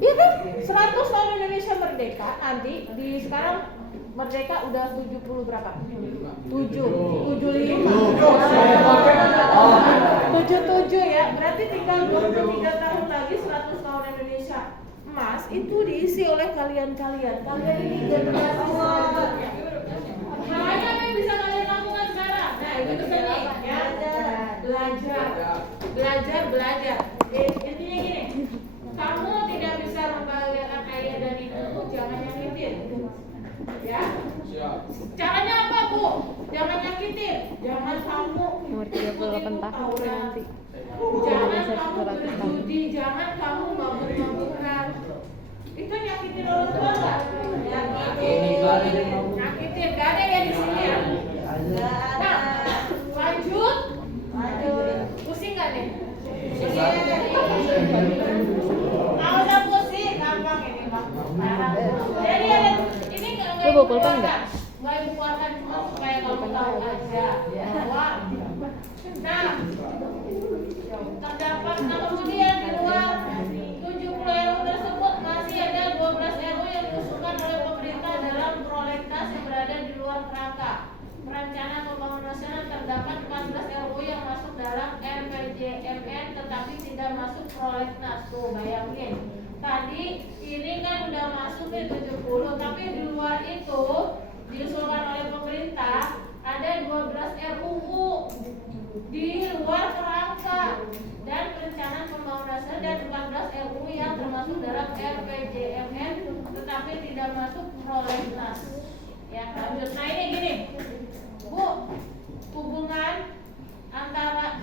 Iya kan? 100 tahun Indonesia merdeka, nanti di sekarang merdeka udah 70 berapa? 77 ya. Berarti tinggal 23 tahun lagi 100 tahun Indonesia emas itu diisi oleh kalian-kalian. Kalian ini generasi selanjutnya. Makanya apa yang bisa kalian lakukan sekarang? Nah, Itu nih, ya. Belajar. Intinya gini, kamu tidak bisa membahagiakan ayah dan ibu, jangan nyakitin. Ya. Caranya apa, Bu? Jangan nyakitin. Jangan kamu Umur 38 tahun nanti. Jangan kamu berjudi, jangan kamu mabuk-mabukan. Itu nyakitin orang tua nggak? Nyakitin, gak ada ya di sini ya. Nah, lanjut. Pusing nggak nih? Kalau udah pusing, gampang ini Pak. Jadi ada ini nggak Lu bawa pulpen nggak? Nggak ibu keluarkan cuma supaya kamu tahu aja bahwa. Nah, terdapat kemudian di luar 70 RU tersebut masih ada 12 RU yang diusulkan oleh pemerintah dalam prolegnas yang berada di luar kerangka perencanaan pembangunan nasional. Terdapat 14 RU yang masuk dalam RPJMN tetapi tidak masuk prolegnas. Tuh bayangin, tadi ini kan udah masuk nih 70, tapi di luar itu diusulkan oleh pemerintah ada 12 RUU di luar kerangka dan perencanaan pembangunan nasional dan 14 RUU yang termasuk dalam RPJMN tetapi tidak masuk prolegnas. Ya, lanjut. Nah ini gini, Bu, hubungan antara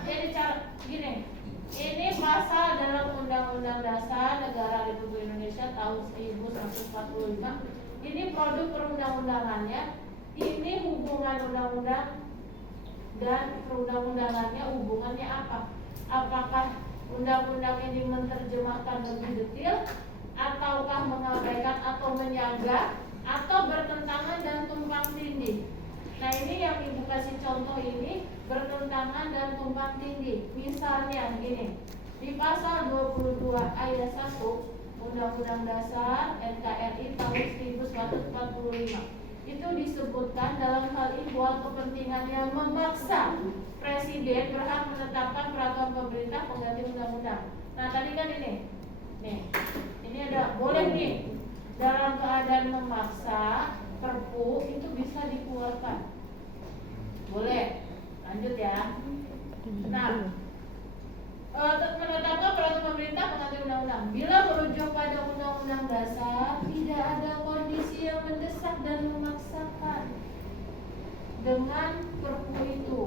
ini pasal dalam Undang-Undang Dasar Negara Republik Indonesia tahun 1945. Ini produk perundang-undangannya. Ini hubungan undang-undang dan perundang-undangannya hubungannya apa? Apakah undang-undang ini menerjemahkan lebih detail, ataukah mengabaikan atau menyangga, atau bertentangan dan tumpang tindih? Nah ini yang ibu kasih contoh ini bertentangan dan tumpang tindih. Misalnya gini, di pasal 22 ayat 1 Undang-Undang Dasar NKRI tahun 1945 itu disebutkan dalam hal ini bahwa kepentingannya memaksa presiden berhak menetapkan peraturan pemerintah pengganti undang-undang. Nah tadi kan ini ada boleh nih dalam keadaan memaksa perpu itu bisa dikeluarkan, boleh. Lanjut ya. Nah, menetapkan peraturan pemerintah pengganti undang-undang bila merujuk pada undang-undang dasar tidak ada kondisi yang mendesak dan memaksakan dengan perpu itu.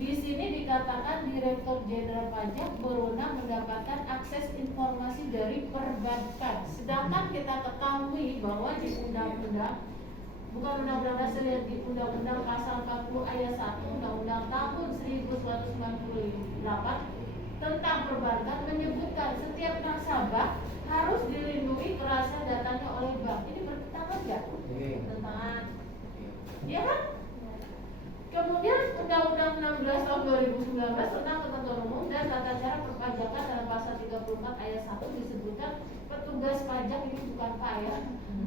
Di sini dikatakan Direktur Jenderal Pajak berwenang mendapatkan akses informasi dari perbankan. Sedangkan kita ketahui bahwa di undang-undang, bukan undang-undang dasar, di undang-undang pasal 40 ayat 1 undang-undang tahun 1998 tentang perbankan menyebutkan setiap nasabah harus dilindungi kerahasiaan datanya oleh bank. Ini bertentangan nggak? Bertentangan, ya kan? Kemudian Undang-Undang 16 tahun 2019 tentang ketentuan umum dan tata cara perpajakan dalam pasal 34 ayat 1 disebutkan petugas pajak, ini bukan pajak,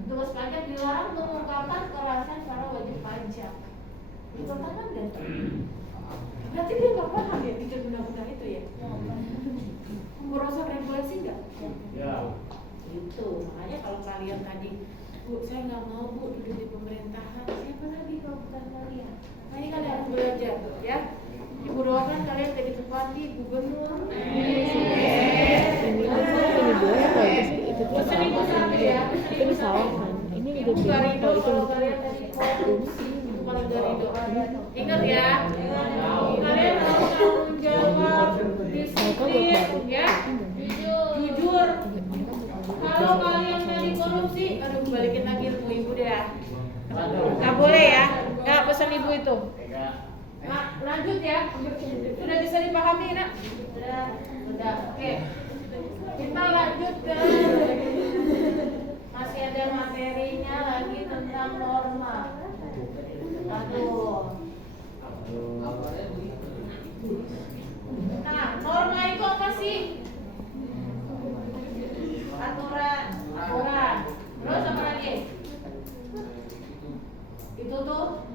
petugas pajak dilarang mengungkapkan kerahasiaan para wajib pajak. Bertentangan nggak? Berarti dia nggak paham ya bikin undang-undang itu ya? Merosot regulasi nggak? Ya. Itu makanya kalau kalian tadi, Bu, saya nggak mau Bu duduk di pemerintahan. Siapa lagi kalau bukan kalian? Nah ini kalian harus belajar, ya. Ibu doakan kalian jadi bupati, gubernur. Pesan ibu satu ya. Ini salah kan? Ini udah Ibu bilang Garido kalau itu kalau kalian tadi korupsi, Ibu kalau Garido. Ingat ya, kalian harus tanggung jawab, disiplin, ya, jujur. Kalau kalian tadi korupsi, aduh balikin lagi ilmu ibu deh ya. Nggak boleh ya, nggak pesan ibu itu. Nah, lanjut ya, sudah bisa dipahami nak? Sudah, oke. Kita lanjut ke masih ada materinya lagi tentang norma. Aduh. Nah, norma itu apa sih? Aturan. Terus apa lagi? Itu tuh,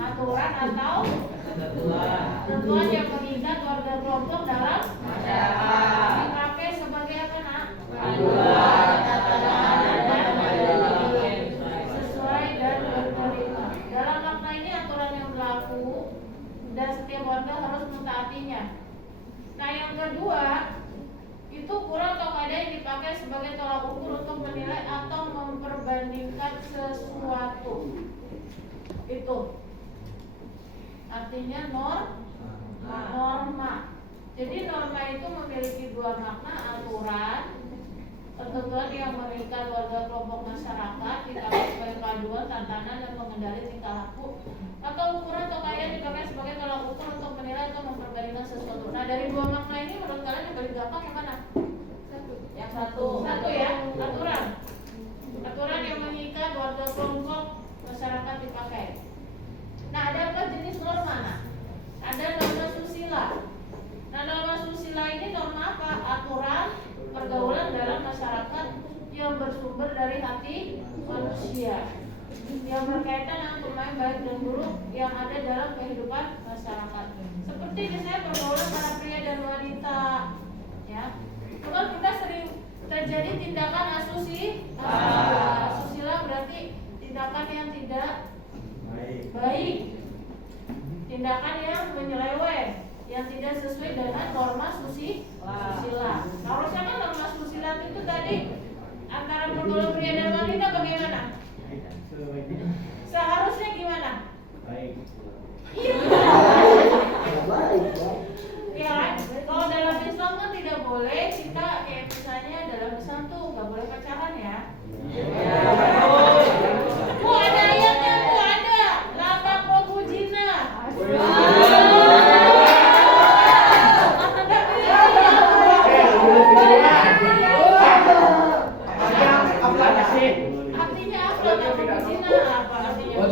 aturan atau ketentuan yang mengikat warga kelompok dalam masyarakat. Dipakai sebagai apa nak? Panduan, tatanan, dan sesuai dan berterima. Dalam makna ini aturan yang berlaku yang kedua itu ukuran atau kaidah yang dipakai sebagai tolak ukur untuk menilai atau memperbandingkan sesuatu. Itu artinya norma. Jadi norma itu memiliki dua makna, aturan, ketentuan yang mengikat warga kelompok masyarakat, dipakai sebagai panduan, tantangan dan pengendali tingkah laku, atau ukuran atau kaidah dipakai sebagai tolak ukur untuk menilai atau memperbandingkan sesuatu. Nah, dari dua makna ini menurut kalian yang paling gampang yang mana? Yang satu ya, aturan yang mengikat warga kelompok masyarakat dipakai. Nah, ada apa jenis norma? Nah, ada norma susila. Nah, norma susila ini norma apa? Aturan pergaulan dalam masyarakat yang bersumber dari hati manusia, yang berkaitan dengan pemain baik dan buruk yang ada dalam kehidupan masyarakat. Seperti misalnya pergaulan para pria dan wanita, ya. Kalau kita sering terjadi tindakan asusila berarti tindakan yang tidak baik, tindakan yang menyeleweng, yang tidak sesuai dengan norma susila. Harusnya kan norma susila itu tadi antara pergaulan pria dan wanita bagaimana? Seharusnya gimana? Baik. Iya. Ya, kalau dalam Islam kan tidak boleh kita